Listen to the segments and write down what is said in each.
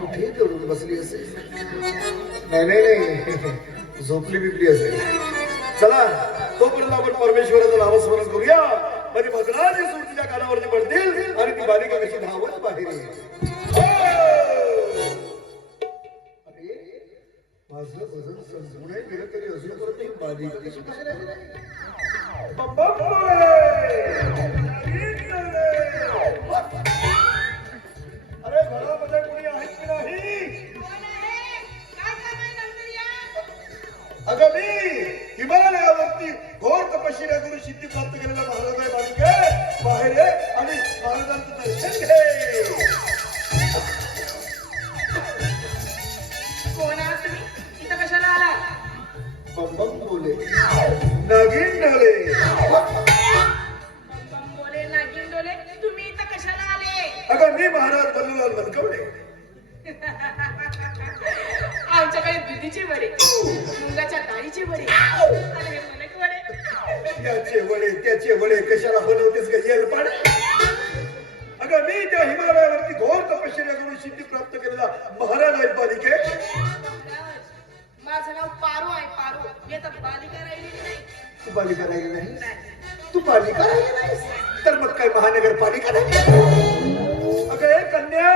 कुठे दडून बसली असेल? नाही, झोपली बिपली असेल. चला, तोपर्यंत आपण परमेश्वराचं नामस्मरण करूया. म्हणजे भद्राचे सूर तिच्या कानावरती पडतील आणि ती बालिका कशी धावत बाहेर येईल. अरे, माझं भजन संपूर्ण गेलं तरी अजून परत ही बालिका कशी बाहेर आली नाही? अरे, घरामध्ये कोणी आहेत की नाही? अगं मी हिमालयावरती घोर तपश्चर्या करून सिद्धी प्राप्त केलेला महाराज आहे बालिके. बाहेर ये आणि महाराजांचं दर्शन घे. कोण आहात तुम्ही? इथं कशाला आला? बंबम बोले नागिन डोले. बम बोले नागिन डोले, तुम्ही इथं कशाला आले? अगं मी महाराज बल्लूलाल बनकवडे. आमच्याकडे दुधीचे वडे, मुंगाच्या डाळीचे वडे आणि हे मनक वडे. याचे वडे त्याचे वडे कशाला बनवतेस का येलपाड? अगं मी त्या हिमालयावरती घोर तपश्चर्या करून सिद्धी प्राप्त केलेला महाराज आहे बालिके. माझं नाव पारो आहे, पारो. मी आता बालिका राहिलेली नाही. तू बालिका राहिली नाही? तू बालिका राहिली नाहीस तर मग काय महानगरपालिका नाही? अगं हे कन्या,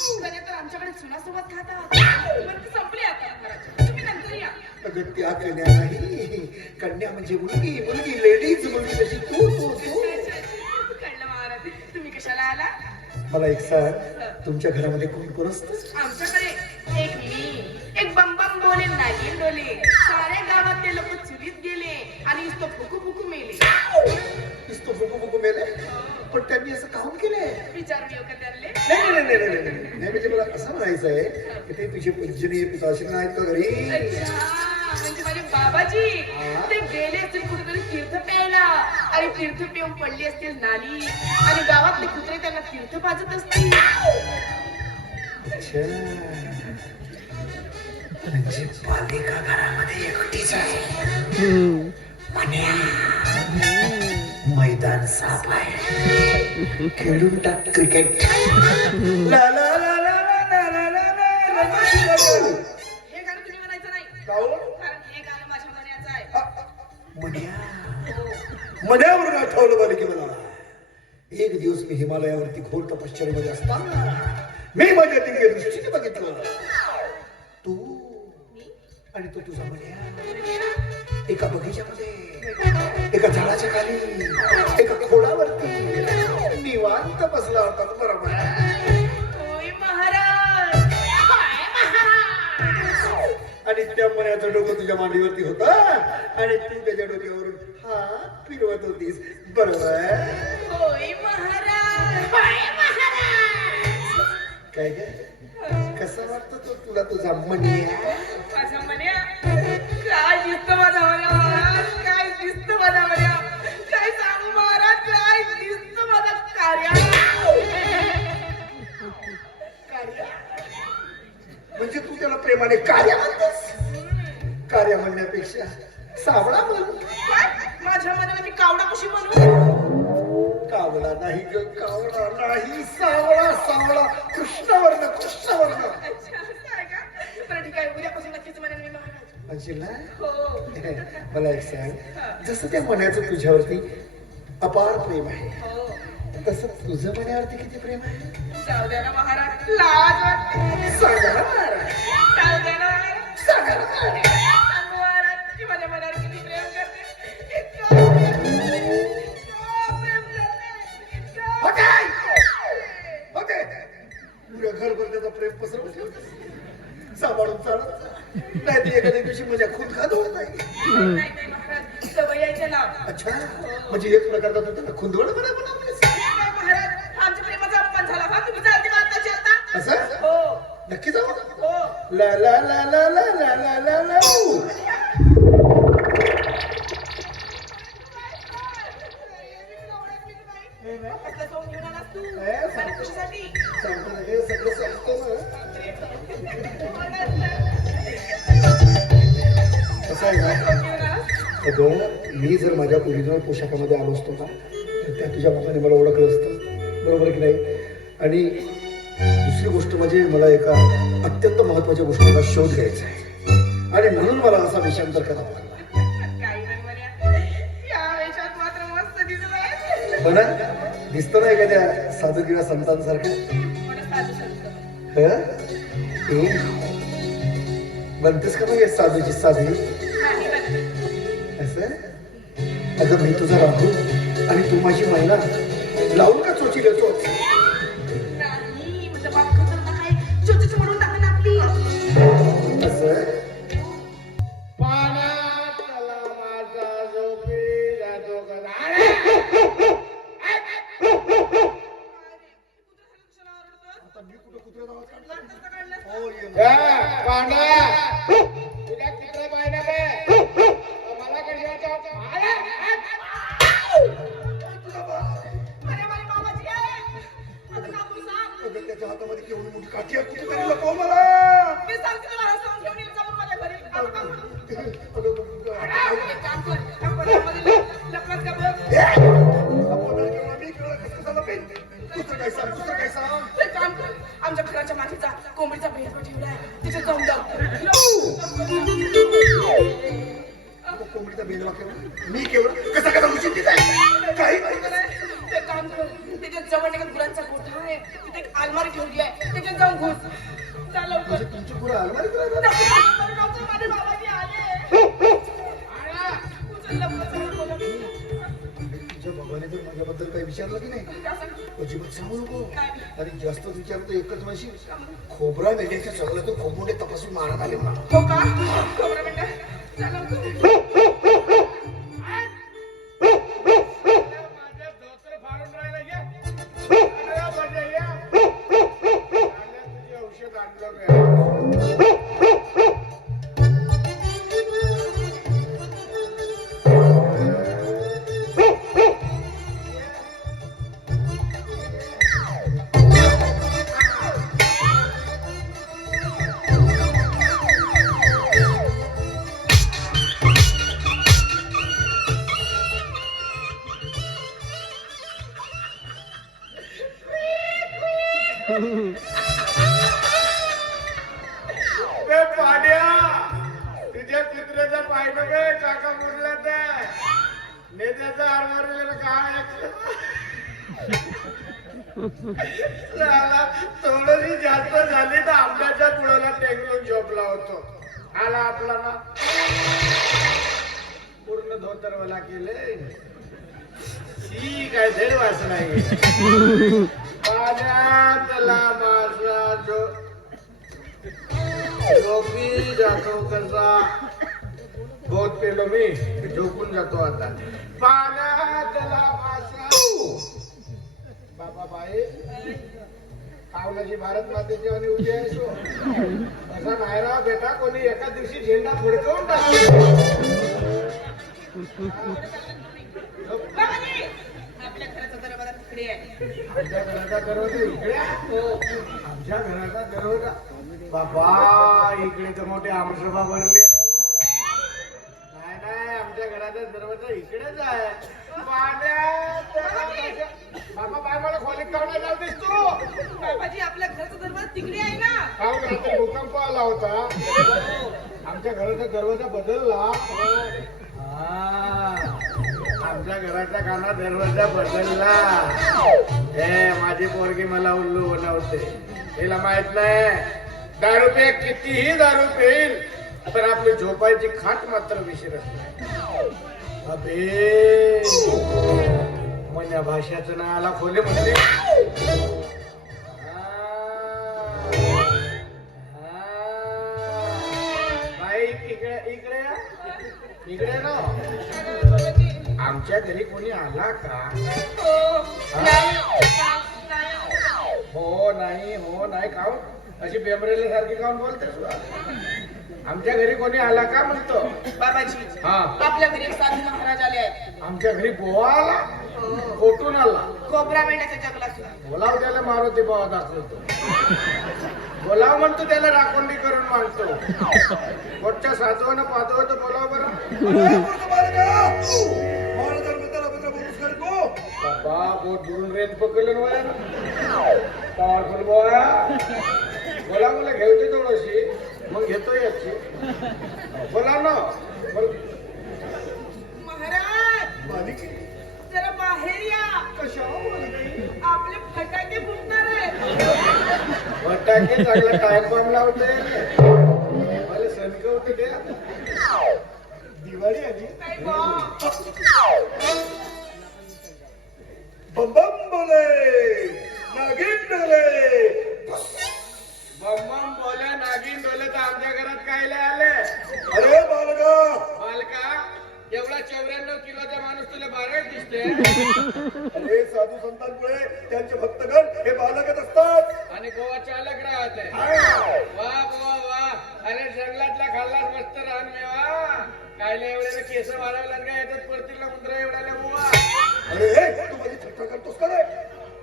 कन्या तर आमच्याकडे सुनासोबत खातात. पण ती संपली आता महाराज. तुम्ही नंतर या. अगं त्या कन्या नाही, कन्या म्हणजे मुलगी, मुलगी लेडीज मुलगी तशी तू तू तू. कळलं महाराज. तुम्ही कशाला आला? मला एक सांग, तुमच्या घरामध्ये कोण कोण असतं? आमच्याकडे एक मी, एक बंबम बोले नागिन डोले. साऱ्या गावातले लोक चुलीत गेले आणि नुसतं फुकू फुकू मेले. नुसतं फुकू फुकू मेले? पण त्यांनी असं काहून केलंय? विचारून येऊ का त्यांना? नाही म्हणजे मला असं म्हणायचं आहे की ते तुझे पूजनीय पिताश्री आहेत का घरी? अच्छा, म्हणजे माझे बाबाजी ते गेले असतील कुठेतरी तीर्थ प्यायला आणि तीर्थ पिऊन पडली असतील नाली आणि गावातले कुत्रे त्यांना तीर्थ पाजत असतील. अच्छा, म्हणजे बालिका घरामध्ये एकटीच आहे. मैदान साफ आहे, खेळून टाक क्रिकेट. ला ला ला ला ला ला ला ला ला. हे गाणं तुम्ही म्हणायचं नाही, काहून? कारण हे गाणं माझ्या मनाचं आहे. मन्या मन्यावरून आठवलं बालिके मला. एक दिवस मी हिमालयावरती घोर तपश्चर्येमध्ये असताना मी माझ्या दिव्य दृष्टीने बघितलं, तू आणि तो तुझा मन्या एका बगीच्यामध्ये, एका झाडाच्या खाली, एका खोडावरती निवांत बसला होता. बरोबर? होय महाराज. होय महाराज. आणि त्या मन्याचं डोकं तुझ्या मांडीवरती होत आणि तू त्याच्या डोक्यावरून हात फिरवत होतीस. बरोबर? होय महाराज. होय महाराज. काय काय कसा वाटतो तो तुला तुझा मन्या? माझा मन्या काय दिसतं माझा मन्या महाराज, काय दिसतं माझा मन्या. काय सांगू महाराज, काय दिसतं माझा कार्या. म्हणजे तू त्याला प्रेमाने कार्या म्हणतेस? कार्या म्हणण्यापेक्षा सावळा म्हण. काय? माझ्या मनाला मी कावडा कशी म्हणू? कावळा नाही ग, कावळा नाही, सावळा सावळा, कृष्णवर्ण कृष्णवर्ण. अच्छा, असं आहे का? बरं ठीक आहे, उद्यापासून नक्कीच म्हणेन मी महाराज. म्हणशील ना? हो. मला एक सांग, जसं त्या मनाचं तुझ्यावरती अपार प्रेम आहे, हो. तसं तुझं मनावरती किती प्रेम आहे? जाऊ द्या ना महाराज, लाज वाटते. सांगा ना. जाऊ द्या ना महाराज. सांगा ना. सांगू महाराज, ती माझ्या मनावर किती प्रेम करते. इतकं प्रेम करते. होते होते पुऱ्या घरभर त्याचा प्रेम पसरवून ठेवते. सांभाळून चालत नाही ती एखाद्या दिवशी माझ्या खून खादवत नाही. नाही नाही महाराज, सवय आहे त्याला. अच्छा, म्हणजे एक प्रकारचा तू त्याला खुंदवड बनवलीस. नाही महाराज, आमच्या प्रेमाचा अपमान झाला. हा तुम्ही चालते का आता चालता? असं? हो नक्की जाऊ? हो. ला ला ला ला ला ला ला ला ला. कसलं सोंग घेऊन आलास तू? ए, आणि कशासाठी? सांगतो ना, हे सगळं सांगतो ना. कसं आहे ना, सोंग घेऊन आलास? अगं मी जर माझ्या ओरिजिनल पोशाखामध्ये आलो असतो ना तर त्या तुझ्या बापाने मला ओळखलं असतं. बरोबर की नाही? आणि दुसरी गोष्ट म्हणजे मला एका अत्यंत महत्वाच्या गोष्टीचा शोध घ्यायचा आहे आणि म्हणून मला असा वेशांतर करावा लागला. काही नाही म्हणे. या वेशात मात्र मस्त दिसत आहे. हो ना, दिसतो ना एखाद्या साधू किंवा संतांसारखं. थोडं साधू संत. बनतेस का मग साधूची साधी नाही बनत. असं? अगं मी तुझा राहू आणि तू माझी महिला लावून का चोची देतो? नाही म्हणजे बाप खतरनाक आहे. चोचीच म्हणून टाकन आपली. असं पाण्यात तलावाचा झोपी जातो कदा. मी कुठं कुत्र्याचा आवाज काढला? पांड्या तुझ्या कुत्रा पाहिजे बे. मला कशाचा अरे माझी बाबाजी आहे. आता कापूर सांग. अगं त्याच्या हातामध्ये केवढी मोठी काठी आहे, किती तरी लपव मला. मी सांगते तुला रस्त्यावर घेऊन येत जा मग माझ्या घरी. आता काम कर. अगं, काम कर. काम कर. त्यामध्ये लपलाच का बघ. आपण केवढं मी केवढं कसं झालं बे? दुसरं काय सांग, दुसरं काय सांग. ते काम कर. आमच्या घराच्या मागेचा कोंबडीचा भेद ठेवलाय. तिथे जाऊन जाऊ. कोंबडीचा बेंडवा केवढं मी केवढं कसा कसा उशीर तिथे काही माहिती नाही. ते काम कर. त्याच्या जवळ एक गुरांचा गोठा आहे. तिथे एक अलमारी ठेवली आहे. त्याच्यात जाऊन घुस. चल लवकर. म्हणजे तुमची पुढे अलमारीत राहिला? माझे बाबाजी आले. उचल लवकर. चल लवकर. तुझ्या बाबाने तर माझ्याबद्दल काही विचारलं की नाही? काय सांग? अजिबात सांगू नको. काय? आणि जास्त विचारतो एकच म्हणशील, खोबरा मेंढ्याच्या सगळ्यातून खोबोंडे तपासून मारत आले मला. हो का? खोबरं बेटा. चल लवकर. माझं धोतर फाडून राहिलं घे. अरे बजे या. आल्या तुझी औषध आणलं बे. बे पाड्या तुझ्या कुत्र्याचा पाहिलं बे काका मुरला तर नेत्याचा आरमारलेला काय थोडीशी जास्त झाली तर आंब्याच्या पुढाला टेकून झोपला होतो. आला आपला ना पूर्ण धोतरवाला केले. ठीक आहे झेड वास नाही. पाण्यातला माझा झोपी जातो कसा. बहुत पेलो मी झोपून जातो आता. पाण्यातला माझा बाबा बाई कावलाची भारत मातेची आणि उद्या येतो असा नाही राव बेटा. कोणी एका दिवशी झेंडा फडकवून टाकतो. बाबाजी, आपल्या घराचा दरवाजा तिकडे आहे. आमच्या घराचा दरवाजा इकडे आहे? आमच्या घराचा दरवाजा बाबा इकडे तर मोठे आमसभा भरली आहे. नाही नाही आमच्या घराचा दरवाजा इकडेच आहे. बाबा बाय मला खोलीत काढून नाही जातेस तू. बाबाजी, आपल्या घराचा दरवाजा तिकडे आहे ना. काल रात्री भूकंप आला होता. आमच्या घराचा दरवाजा बदलला. आमच्या घराचा काना दरवाजा बदलला. हे माझी पोरगी मला उल्लू बनवते. तिला माहित नाही दारू पे कितीही दारू पेईल पण आपली झोपायची खाट मात्र विसरत नाही. अबे मन्या भाषाचं ना आला खोले म्हणजे बाई इकडे इकडे या. इकडे ना आमच्या घरी कोणी आला का? हो नाही काऊन अशी बेमरेली सारखी काऊन बोलते? आमच्या घरी कोणी आला का म्हणतो? बाबाजी, हा आपल्या घरी एक साधू महाराज आले आहेत. आमच्या घरी बोवा आला. कोठून आला? खोबरा मेंढ्याच्या जंगलातून. बोलाव त्याला मारुती बाबा दाखवतो. बोलाव म्हणतो त्याला राखोंडी करून मागतो. कोटच्या साधवानं पाहतो तर बोलाव बरं. बाबा बोट दुरून रेत पकडलं ना. पॉवरफुल बोला बोला घेवते थोडीशी मग घेतो याची बोला ना महाराज बालिके जरा बाहेर या कशावर आपले फटाके फुटणार आहेत फटाके चांगला टाइम बॉम्ब लावते मला सणकवते द्या दिवाळी आली काय बा? बम बम बोले नागिन डोले बम्बम बोल्या नागिन डोले तर आमच्या घरात कायले आले अरे बालका बालका एवढा 94 किलोचा माणूस तुला बारा दिसते अरे साधू संतांमुळे त्यांचे भक्तगण हे बालकच असतात आणि गोवा चालक राहत आहे हा. वा वा वा अरे जंगलातला खाल्लास मस्त रान मेवा कायले एवढ्याला केस मारावे लागले याच्यात पडतील ना मुंद्रा एवढ्याला बुवा अरे हे, तू माझी थट्टा करतोस का रे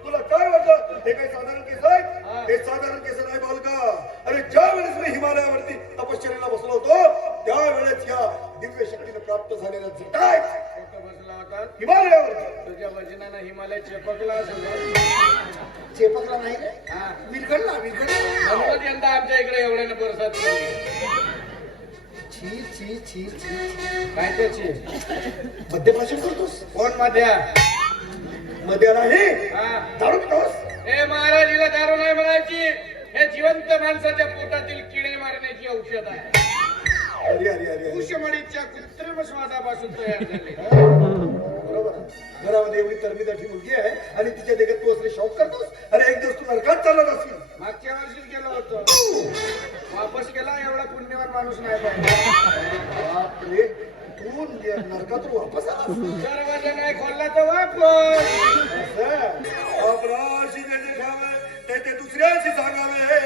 तुला काय वाटलं हे काही साधारण केस हा. आहेत हे साधारण केस नाही बालका अरे ज्या वेळेस मी हिमालयावरती तपश्चर्याला बसलो होतो त्यावेळेस या दिव्य शक्तीने प्राप्त झालेल्या जटाय कुठं बसला होता हिमालयावरती तुझ्या वजनानं हिमालय चेपकला असेल चेपकला नाही रे हा विरघडला म्हणूनच यंदा आमच्या इकडे एवढ्यानं बरसात नाही. छी छी छी छी काय त्याची मद्यप्राशन करतोस कोण मध्या मद्या नाही हा दारू पितोस हे महाराज हिला दारू नाही म्हणायची हे जिवंत माणसाच्या पोटातील किडे मारण्याची औषध आहे अरे अरे अरे अरे. उष्मळीच्या कृत्रिम श्वासापासून तयार झाले बरोबर आहे. घरामध्ये एवढी तरबीदाठी मुलगी आहे आणि तिच्या देखत तू असले शौक करतोस अरे एक दिवस तू नरकात चालत असतील मागच्या वर्षीच गेलो होतो वापस गेला एवढा पुण्यवान माणूस नाही पाहिजे बापरे तू नरकातून वापस आलास दरवाजा नाही खोलला तर वापस अपराशी त्याचे घ्यावे ते दुसऱ्याशी सांगावे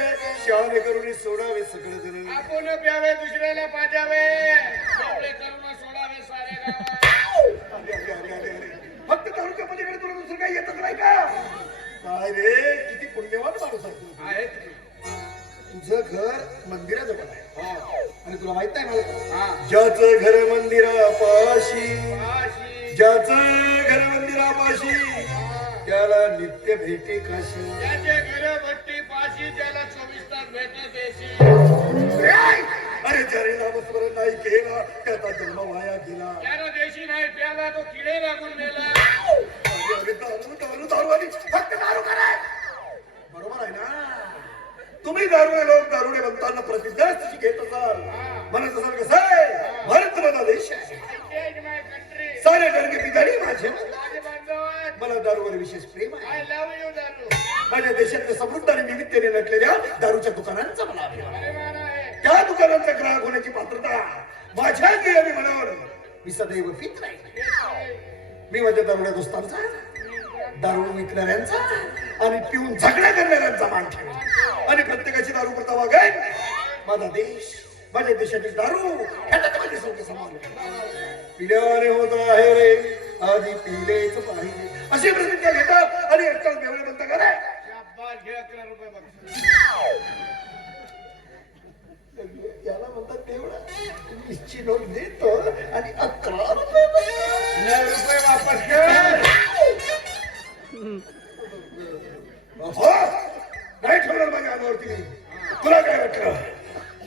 शहाणे करून सोडावे सगळं जण आपण प्यावे दुसऱ्याला पाजावे एवढे करून सोडावे साऱ्या गावात. अरे अरे अरे अरे अरे फक्त तालुक्या पलीकडे तुला दुसरं काही येतच नाही का काय रे किती पुण्यवान माणूस आहे तू. आहेत. तुझं घर मंदिराजवळ आहे हो. आणि तुला माहित नाही मला हा. ज्याचं घर मंदिरापाशी काशी. ज्याचं घर मंदिरापाशी त्याला नित्य भेटे काशी त्याचे घर भट्टी पाशी त्याला 24 तास भेटत देशी अरे ज्याने नामस्मरण नाही केला त्याचा जन्म वाया गेला त्याला देशी नाही प्याला तो किडे लागून गेला अरे अरे दारू दारू दारू आणि फक्त दारू कराय बरोबर आहे ना तुम्ही दारुणे लोक दारुणे बनताना प्रतिज्ञा तशी घेत असाल म्हणत असाल कसं आहे भारत माझा देश आहे सारे डरके पितारी माझे मला दारूवर विशेष प्रेम आहे आय लव्ह यू दारू माझ्या देशातल्या समृद्ध आणि विविधतेने नटलेल्या दारूच्या दुकानांचा मला अभिमान आहे. अभिमान आहे. त्या दुकानांचा ग्राहक होण्याची पात्रता माझ्या गेली म्हणून मी सदैव पित नाही मी माझ्या दारुड्या दोस्तांचा दारू विकणाऱ्यांचा आणि पिऊन झगड्या करणाऱ्यांचा मान ठेवेन आणि प्रत्येकाची दारू करता वागेन माझा देश माझ्या देशाची दारू ह्याच्यात माझे सौख्य समान पिल्याने होत आहे रे आधी पिलेच पाहिजे अशी प्रतिज्ञा घेतात आणि एकटाच बेवडे बनता का रे शाबास, घे 11 रुपये बघ याला म्हणतात तेवढं वीसची नोट देतो आणि 11 रुपये 9 रुपये वापस कर बाबा, नाही ठेवणार माझ्या अंगावरती मी. तुला काय वाटलं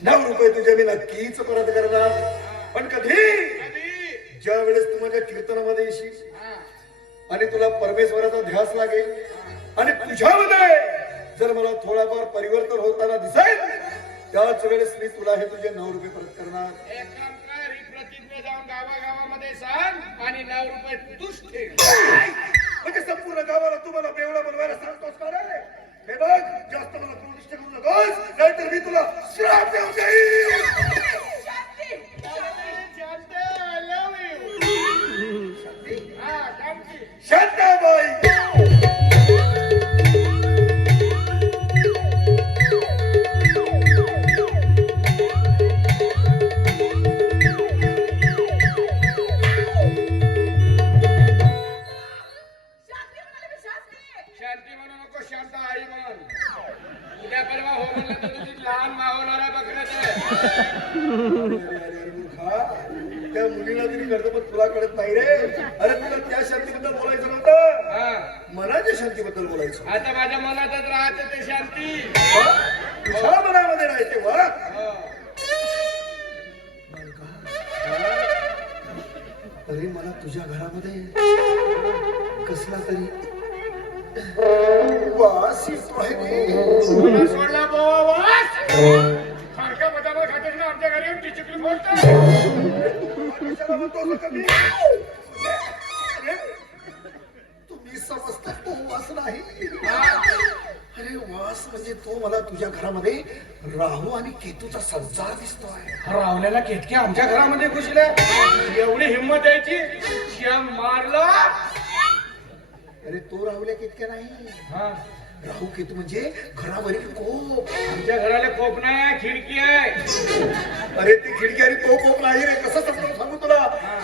9 रुपये तुझे मी नक्कीच परत करणार पण कधी कधी ज्या वेळेस तू माझ्या कीर्तनामध्ये येशील हा. आणि तुला परमेश्वराचा ध्यास लागेल आणि तुझ्यामध्ये जर मला थोडाफार परिवर्तन होताना दिसेल त्याच वेळेस मी तुला हे तुझे 9 रुपये परत करणार एक काम कर ही प्रतिज्ञा जाऊन गावागावामध्ये सांग आणि 9 रुपये तूच ठेव म्हणजे संपूर्ण गावाला तुम्हाला बेवडा बनवायला सांगतोस का रे हे बघ जास्त मला क्रोधिष्ट करू नकोस नाहीतर मी तुला श्राप देऊन देईन शांती शांत आय लव्ह यू हा शांती शांताबाई शांती म्हणाले मी शांती शांती म्हणू नको शांत आई म्हण उद्या परवा हो म्हणलं तर तुझी लहान मावणारा बकरत आहे अरे मूर्खा, त्या मुलीला तरी कळतं पण तुला कळत नाही रे अरे तुला त्या शांतीबद्दल बोलायचं नव्हतं हा मनाच्या शांतीबद्दल बोलायचं. आता माझ्या मनातच राहते ते शांती. तुझ्या मनामध्ये राहायचे वा. हो. तरी मला तुझ्या घरामध्ये कसला तरी वास येतो आहे. मला सोडला बाबा वास. सारखा बदाम खातेस ना आमच्या घरी येऊन टिचुकली बोलतो. कशाला म्हणतो असं कधी? अरे, तुम्ही समजता तो वास नाही. अरे वास म्हणजे तो मला तुझ्या घरामध्ये राहू आणि केतूचा संसार दिसतोय. रावल्याला केतकी आमच्या घरामध्ये घुसले. एवढी हिंमत द्यायची. श्याम मारला. अरे तो राहुल्या केतक्या नाही. हा. राहू केतू म्हणजे घरावरील कोप. आमच्या घराला कोप नाही, खिडकी आहे. अरे ती खिडकी आणि तो कोप नाही रे. कसं समजून सांगू तुला?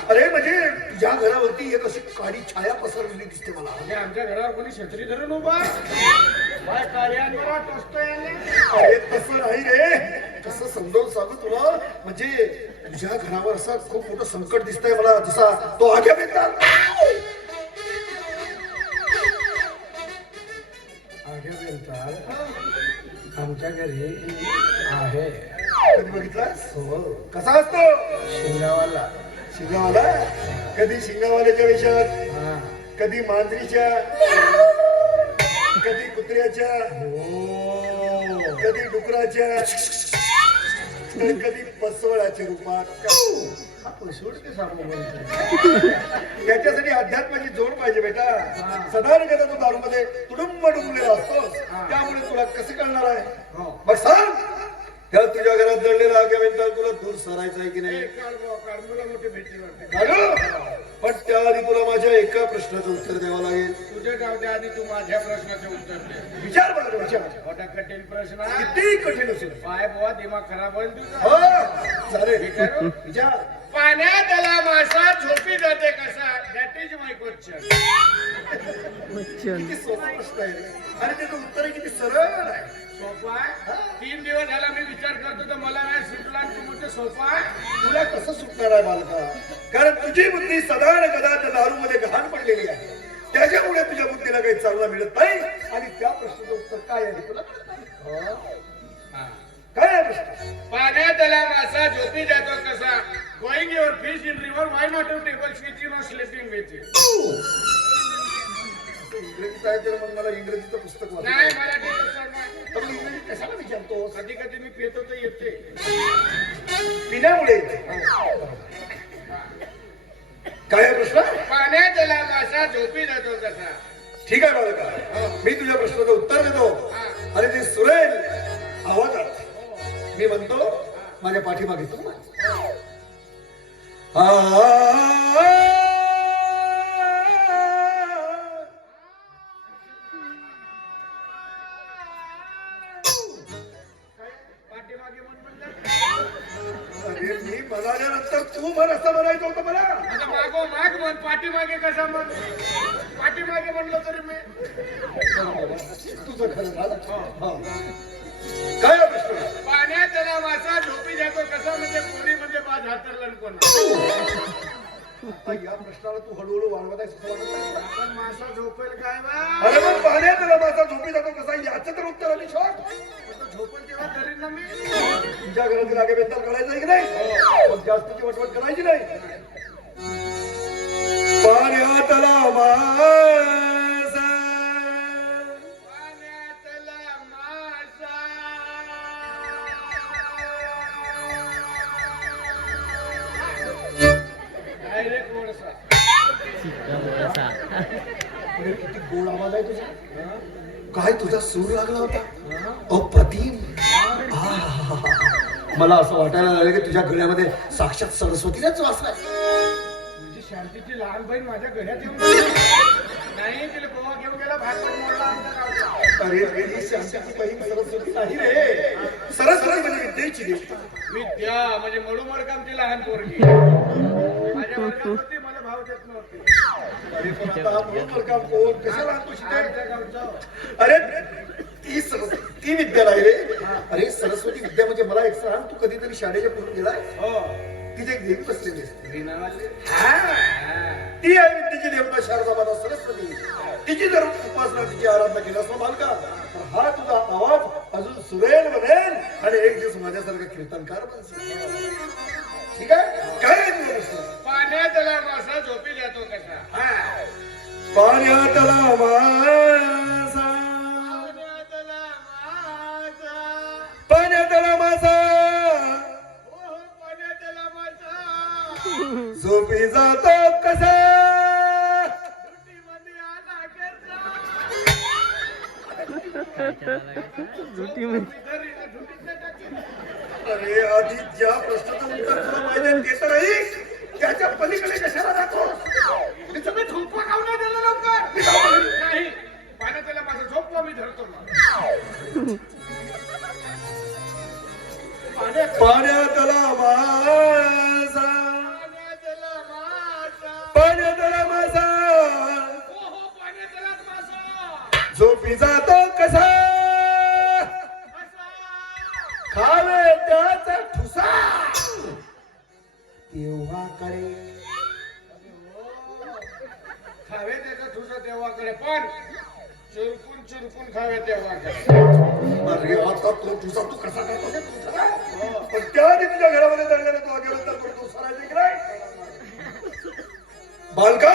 अरे म्हणजे तुझ्या घरावरती एक अशी काळी छाया पसरलेली दिसते मला. म्हणजे आमच्या घरावर कोणी छत्री धरून उभा. काय कार्यान्वरा टोचतोय याने? अरे तसं नाही रे. कसं समजावून सांगू तुला? म्हणजे तुझ्या घरावर असं खूप मोठं संकट दिसतंय मला. जसा तो आग्या बेताल. आमच्या घरी आहे. कधी बघितलास? हो. कसा असतो? शिंगावाला. शिंगावाला? कधी शिंगावाल्याच्या वेशात, हा. कधी मांजरीच्या, कधी कुत्र्याच्या, हो. कधी डुकराच्या, तर कधी पसवळाच्या रूपात. हा पसवड ते सांगू बोलतो. त्याच्यासाठी अध्यात्माची जोड पाहिजे बेटा. हा. सदानकदा तू दारूमध्ये तुडुंब डुंबलेला असतोस. हा. त्यामुळे तुला कसं कळणार आहे? हो. मग सांग, त्या तुझ्या घरात दडलेला आग्यावेंताल तुला दूर सरायचा आहे की नाही? मुलं मोठी भेटली वाटते. झालं? पण त्याआधी तुला माझ्या एका प्रश्नाचं उत्तर द्यावं लागेल. तुझ्या गावच्या आधी तू माझ्या प्रश्नाचे उत्तर दे. विचार बघा विचार. मोठा कठीण प्रश्न आहे. किती कठीण असेल. पाय बुवा दिमाग खराब होईल तुझा. हो चालेल. विचारू? विचार. पाण्यात आला मासा झोपी जाते कसा. That is my question. किती सोपा प्रश्न आहे रे. आणि त्याचं उत्तर किती सरळ आहे. सोपा आहे. 3 दिवस झाला मी विचार करतो तर मला नाही सुटला. आणि तू म्हणते सोपा आहे. तुला कसं सुटणार आहे बालका? कारण तुझी बुद्धी सदा न कदा त्या दारूमध्ये घाण पडलेली आहे. त्याच्यामुळे तुझ्या बुद्धीला काही चालना मिळत नाही. आणि त्या प्रश्नाचं उत्तर काय आहे तुला कळत नाही. हा. काय आहे प्रश्न? पाण्यात आला मासा झोपी जातो कसा. Going your fish in river why not you table switching or sleeping with it. इंग्रजीत आहे तर मग मला इंग्रजीचं पुस्तक नाही वाचायचं. मराठी पुस्तक नाही. तर मग इंग्रजी कशाला विचारतोस? कधी कधी मी पेतो तर येते. पिण्यामुळे. काय आहे प्रश्न? पाण्यात आला मासा झोपी जातो कसा. ठीक आहे बालका, मी तुझ्या प्रश्नाचं उत्तर देतो. आणि ते सुरेल आवाजात मी म्हणतो. माझ्या पाठीमागे तू म्हण. पाठीमागे म्हणलं. अरे मी म्हणाल्यानंतर तू म्हण असं म्हणायचं होतं मला. आता मागो माग म्हण. पाठीमागे कसा म्हण. पाठीमागे म्हणलं तरी मी. तुझं खरं झालं. हा. काय आहे प्रश्न? पाण्यात आला मासा झोपी जातो कसा. म्हणजे कोणी म्हणजे बाज हातरला कोण. आता या प्रश्नाला तू हळूहळू वाढवत आहेस असं वाटत नाही. आपण मासा झोपेल काय बा. अरे मग पाण्यात आला मासा झोपी जातो कसा याचं तर उत्तर आली शॉर्ट. झोपेल तेव्हा करीन ना मी. तुमच्या घरातील आगे बेताल करायचं की नाही? मग जास्तीची वटवट करायची नाही. पाण्यात आला मासा पाण्यात आला मासा. डायरेक्ट वळसा. अरे किती गोड आवाज आहे तुझा. काय तुझा सूर लागला होता. अप्रतिम. मला असं वाटायला लागलं की तुझ्या गळ्यामध्ये साक्षात सरस्वतीलाच वाचलाय. तुझी शांतीची लहान बहीण माझ्या घरात येऊन बसली. नाही तिला गोवा घेऊन गेला. भात पण मोडला आमच्या गावचा. अरे अरे ही शांतीची बहीण सरस्वती नाही रे. सरस्वती म्हणजे विद्येची देवता. विद्या म्हणजे मडूमड कामची लहान पोरगी. माझ्या वर्गात होती. मला भाव देत नव्हती. अरे पण आता हा म्हणून बरं का कोण कशाला आणतो शिकाय? आमच्या गावचं. अरे ती सरस्वती ती विद्या नाही रे. अरे सरस्वती विद्या म्हणजे मला एक सांग, तू कधीतरी शाळेच्या पुढे गेलाय? हो. तिथे एक देवी बसलेली असते. रीनावाले. ती आहे विद्येची देवता शारदा माता सरस्वती. तिची जर उपासना तिची आराधना केलास ना बालका तर हा तुझा आवाज अजून सुरेल बनेल आणि एक दिवस माझ्यासारखा कीर्तनकार बनशील. ठीक आहे काय आहे तुझा प्रश्न? पाण्यातला मासा झोपी येतो कसा? पाण्यातला मासा पाण्यातला मासा. पाण्यातला मासा हो, पाण्यातला मासा. झोपी जातो कसा ड्युटीमध्ये आला कसा? ड्युटीतनं टाकेल. अरे आधी ज्या प्रश्नाचं उत्तर तुला पाहिजे ते तर ऐक. त्याच्या पलीकडे कशाला जातो? मी सगळं झोपवा खाऊ नाही दिलं लवकर. नाही, पाण्यातला मासा झोपवा मी धरतो मग. पाण्यातला मासा पाण्यातला मासा. पाण्यातला मासा हो, हो, पाण्यातलाच मासा. झोपी जातो कसा असा. खावे त्याचा ठुसा तेव्हा करे. खावे त्याचा ठुसा देवाकडे पण चुरपून चुरपून खावे देवाकडे. अरे आता तो ठुसा तू कसा करतो ते तू ठरव. पण त्याआधी तुझ्या घरामध्ये दडलेला तो गेला तर तो सरायचे की नाही? बालका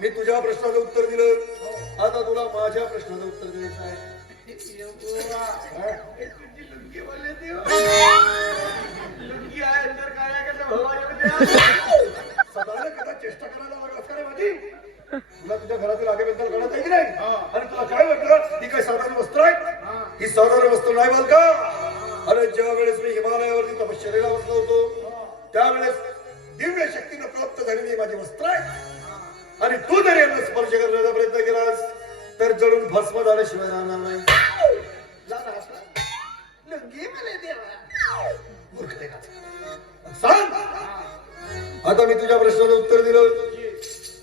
मी तुझ्या प्रश्नाचं उत्तर दिलं आता तुला माझ्या प्रश्नाचं उत्तर द्यायचं आहे. तुझी लुंगी बोलले देव. लुंगी आहे अंदर काय कसं भवानी सदाला कदा चेष्टा करायला लागलास का रे माझी? तुला तुझ्या घरातील आगेबद्दल कळत आहे की नाही? आणि तुला काय वाटलं ही काय साधारण वस्त्र आहे? ही साधारण वस्त्र नाही बालका. अरे ज्या वेळेस मी हिमालयावरती तपश्चर्येला बसलो होतो त्यावेळेस दिव्य शक्तीनं प्राप्त झालेली माझी वस्त्र आहे आणि तू जर यांना स्पर्श करण्याचा प्रयत्न केलास तर जळून भस्म झाल्याशिवाय राहणार नाही. लुंगी बोलले देवा. मूर्ख देखाचा. सांग आता मी तुझ्या प्रश्नाचं उत्तर दिलं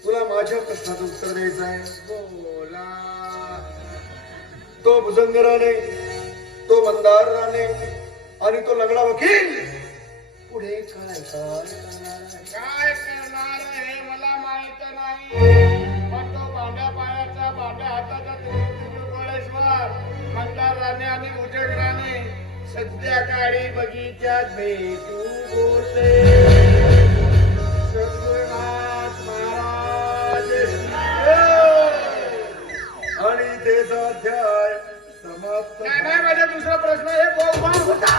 तुला माझ्या प्रश्नाचं उत्तर द्यायचं आहे. बोला. तो भुजंगराने तो मंदाराने आणि तो लंगडा वकील पुढे काय काय करणार हे मला माहित नाही पण तो भांड्या पायाचा भांड्या हाताचा कोळेश्वर मंदाराने आणि भुजंगराने संध्याकाळी बगीच्यात भेटू होते. सद्गुरुनाथ महाराज आणि त्याचा अध्याय समाप्त. नाही नाही माझा दुसरा प्रश्न हे बहुमान होता.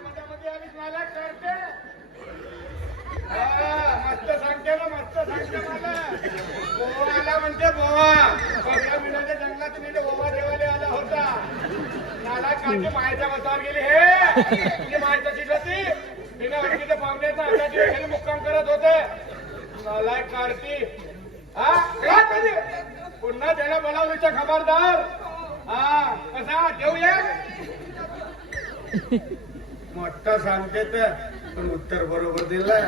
मधामध्ये आलीच मला करते. मस्त सांगते ना मस्त सांगते मला. बोवा आला म्हणते बोवा. पहिल्या मिळाच्या जंगलात मी बोवा देवाला आला होता. मला काढते मायच्या मतावर गेली हे. ती माय तशीच होती. तिने ओळखीच्या पाहुण्याचा हाताची वेळेला मुक्काम करत होते. मला काढती. हा काय कधी? पुन्हा त्याला बोलावलीच्या खबरदार. हा कसा देऊया मोठा सांगते तर पण उत्तर बरोबर दिलं.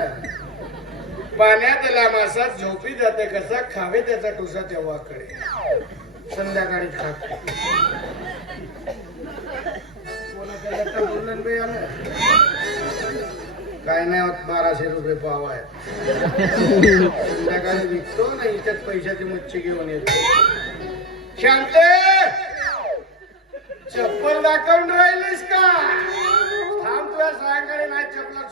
पाण्यातला मासा झोपी जाते कसा खावे त्याचा टुसा तेव्हाकडे संध्याकाळी खाते. कोणाच्या बोललं बे आलं काय नाही होत. 1200 रुपये पाव आहे. संध्याकाळी विकतो ना इथ्यात पैशाची मच्छी घेऊन येतो. शांते चप्पल दाखवून राहिलीस का? थांब तुला सायंकाळी नाही चप्पल